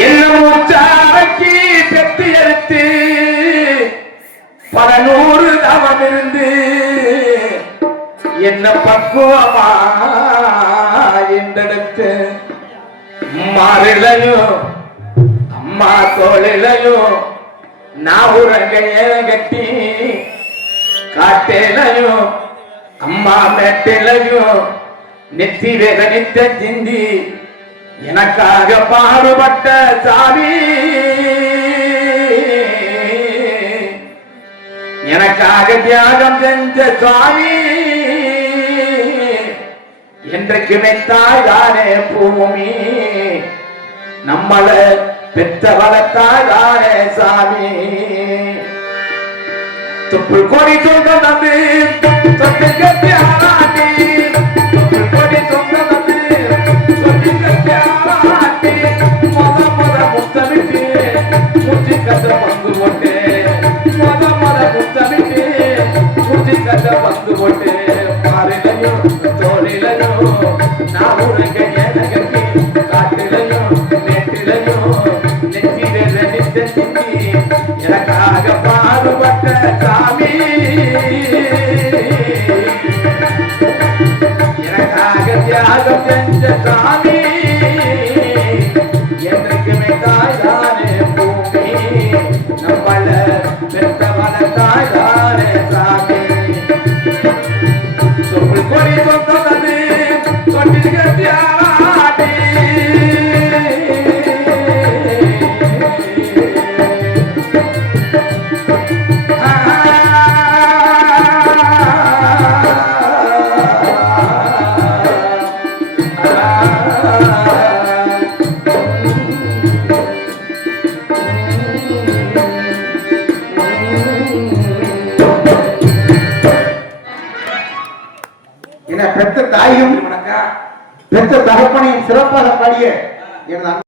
என்னமோ சாவைக்கு பெத்து எடுத்து பல நூறு தவம் இருந்து என்ன பக்குவமா என்றெடுத்து மாறிலையும் அம்மா தோளிலையும் நான் உறங்க கட்டி காட்டிலையும் அம்மா மேட்டிலையும் நெத்தி வேக நித்த சிந்தி எனக்காக பாடுபட்ட சாமி. எனக்காக தியாகம் செஞ்ச சுவாமி. என்றைக்குமே தாய்தானே பூமி. நம்மள பெற்ற வளர்த்தாய்தானே சாமி. தொப்புள் கொடி சொல்ற தந்து தொட்டு கட்டி ஆராட்டி முச்சி கட்ட போட்டு மாறிலையும் தோளிலையும் நான் உனக்கு என காட்டிலையும் நெட்டிலையும் நெற்றில நித்த சிந்தி எனக்காக பாடுபட்ட சாமி எனக்காக தியாகம் செஞ்ச சாமி என்றைக்குமே தாய்தானே பூமி. நம்மள பெற்றவள தாய் தான் பெற்ற தாயும் பெற்ற தகப்பனையும் சிறப்பாக பாடிய எனது